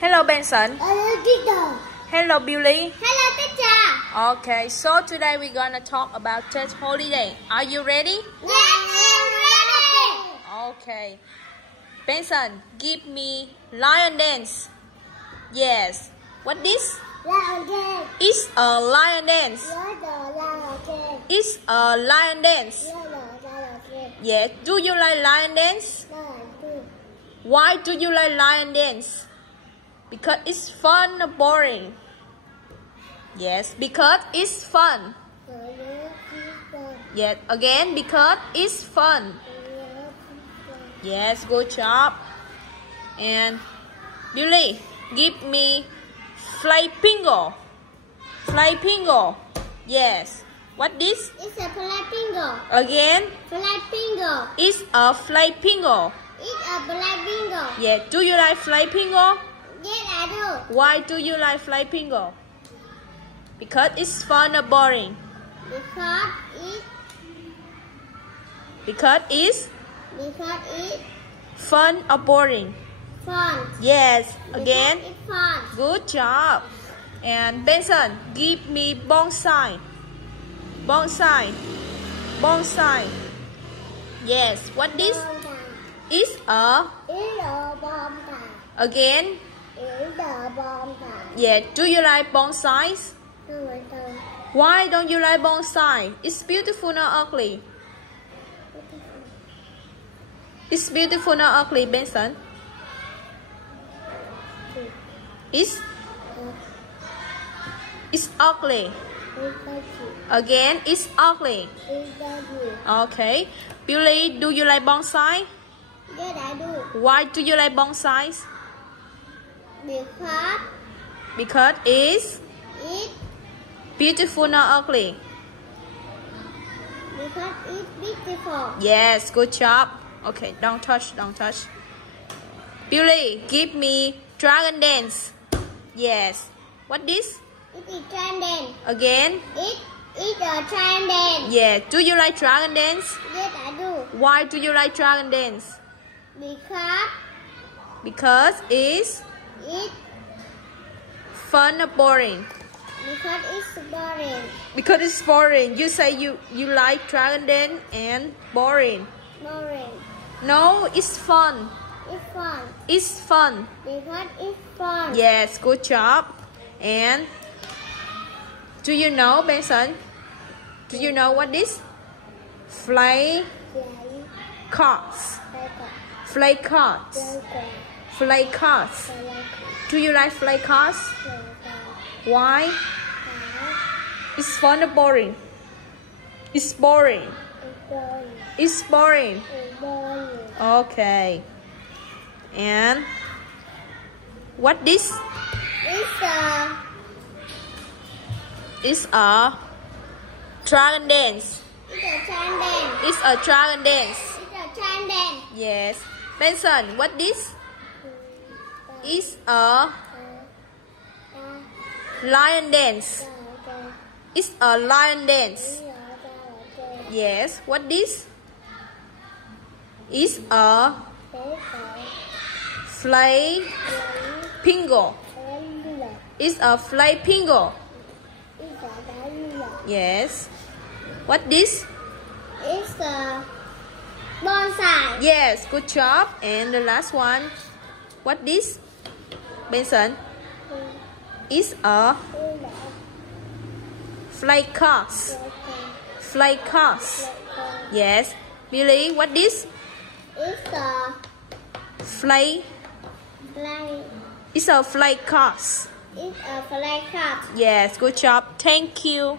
Hello, Benson. Hello, teacher. Hello, Billy. Hello, teacher. Okay, so today we're gonna talk about Tet holiday. Are you ready? Yes, I'm ready. Okay. Benson, give me lion dance. Yes. What this? Lion dance. It's a lion dance. It's a lion dance. Yeah. Do you like lion dance? Why do you like lion dance? Because it's fun or boring? Yes, because it's fun. Yes, again, because it's fun. Yes, good job. And Billy, give me flamingo. Flamingo. Yes. What this? It's a flamingo. Again? Flamingo. It's a flamingo. It's a flamingo. Yeah. Do you like flamingo? Yes, I do. Why do you like flamingo? Because it's fun or boring? Because it's fun or boring? fun. Yes. Again? Because it's fun. Good job. And Benson, give me bonsai. Bonsai. Bonsai. Yes. What this? It's a. It's a bonsai. Again? It's a bonsai. Yeah. Do you like bonsais? Why don't you like bonsai? It's beautiful, not ugly. It's beautiful, not ugly, Benson. It's ugly. Again, it's ugly. Okay. Billy, do you like bonsai? Yes, I do. Why do you like bonsais? Because it's it's beautiful, not ugly. because it's beautiful. Yes, good job. Okay, don't touch, don't touch. Billy, give me dragon dance. Yes. What this? It is trending. Again? It's a trending. Yeah. Do you like dragon dance? Yes, I do. Why do you like dragon dance? Because it's it's fun or boring? because it's boring. Because it's boring. You say you like dragon dance and boring. Boring. No, it's fun. It's fun. It's fun. Because it's fun. Yes, good job. And do you know, Benson? Do you know what this? Fly cards. Fly cards. Fly cards. Do you like fly cards? Why? It's fun or boring? It's boring. It's boring. Okay. And what this? It's a dragon dance. It's a trending. It's a dragon dance. It's a trending. Yes. Benson, what this? It's a lion dance. It's a lion dance. Yes. What this? It's a flamingo. It's a flamingo. Yes. What this? It's a bonsai. Yes, good job. And the last one. What this? Benson? It's a fly cars. Fly cars. Yes. Billy, what this? It's a Fly. fly. It's a fly cars. It's a fly cat. Yes, good job. Thank you.